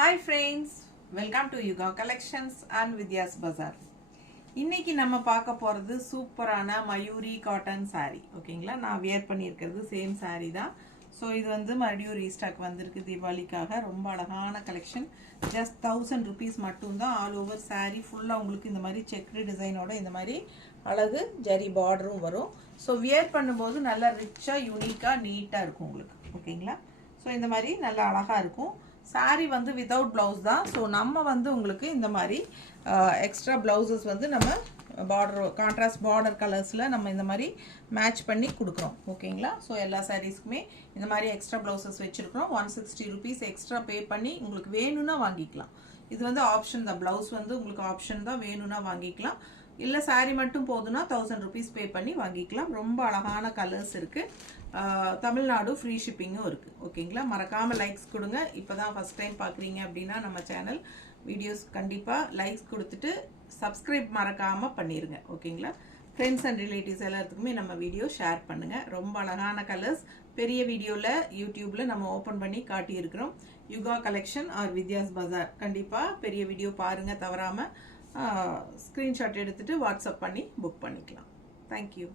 Hi friends, welcome to Yuga Collections and Vidya's Bazaar. இன்னைக்கு நம்ம பார்க்க போறது சூப்பரான மயூரி காட்டன் saree. ஓகேங்களா? நான் வியர் பண்ணியிருக்கிறது சேம் saree தான். ஸோ இது வந்து மறுபடியும் ரீஸ்டாக் வந்திருக்கு தீபாவளிக்காக. ரொம்ப அழகான கலெக்ஷன். ஜஸ்ட் 1000 rupees மட்டும்தான். ஆல் ஓவர் saree ஃபுல்லாக உங்களுக்கு இந்த மாதிரி செக்டு டிசைனோட இந்த மாதிரி அழகு ஜரி பார்டரும் வரும். ஸோ வியர் பண்ணும்போது நல்லா ரிச்சாக யூனிக்காக நீட்டாக இருக்கும் உங்களுக்கு. ஓகேங்களா? ஸோ இந்த மாதிரி நல்லா அழகாக இருக்கும். சாரீ வந்து வித்தவுட் ப்ளவுஸ் தான். ஸோ நம்ம வந்து உங்களுக்கு இந்த மாதிரி எக்ஸ்ட்ரா ப்ளவுசஸ் வந்து நம்ம பார்டர் கான்ட்ராஸ்ட் பார்டர் கலர்ஸில் நம்ம இந்த மாதிரி மேட்ச் பண்ணி கொடுக்குறோம். ஓகேங்களா? ஸோ எல்லா சாரீஸ்க்குமே இந்த மாதிரி எக்ஸ்ட்ரா ப்ளவுசஸ் வச்சுருக்கிறோம். 160 rupees எக்ஸ்ட்ரா பே பண்ணி உங்களுக்கு வேணும்னா வாங்கிக்கலாம். இது வந்து ஆப்ஷன் தான். ப்ளவுஸ் வந்து உங்களுக்கு ஆப்ஷன் தான், வேணும்னா வாங்கிக்கலாம். இல்லை சாரீ மட்டும் போதுன்னா 1000 rupees பே பண்ணி வாங்கிக்கலாம். ரொம்ப அழகான கலர்ஸ் இருக்குது. தமிழ்நாடு ஃப்ரீ ஷிப்பிங்கும் இருக்குது. ஓகேங்களா? மறக்காமல் லைக்ஸ் கொடுங்க. இப்போ தான் ஃபஸ்ட் டைம் பார்க்குறீங்க அப்படின்னா நம்ம சேனல் வீடியோஸ் கண்டிப்பாக லைக்ஸ் கொடுத்துட்டு சப்ஸ்கிரைப் மறக்காமல் பண்ணிடுங்க. ஓகேங்களா? ஃப்ரெண்ட்ஸ் அண்ட் ரிலேட்டிவ்ஸ் எல்லாத்துக்குமே நம்ம வீடியோ ஷேர் பண்ணுங்கள். ரொம்ப அழகான கலர்ஸ் பெரிய வீடியோவில் யூடியூப்பில் நம்ம ஓப்பன் பண்ணி காட்டியிருக்கிறோம். யுகா கலெக்ஷன் ஆர் வித்யாஸ் பஜார். கண்டிப்பாக பெரிய வீடியோ பாருங்கள், தவறாமல் ஸ்க்ரீன்ஷாட் எடுத்துகிட்டு வாட்ஸ்அப் பண்ணி புக் பண்ணிக்கலாம். தேங்க்யூ.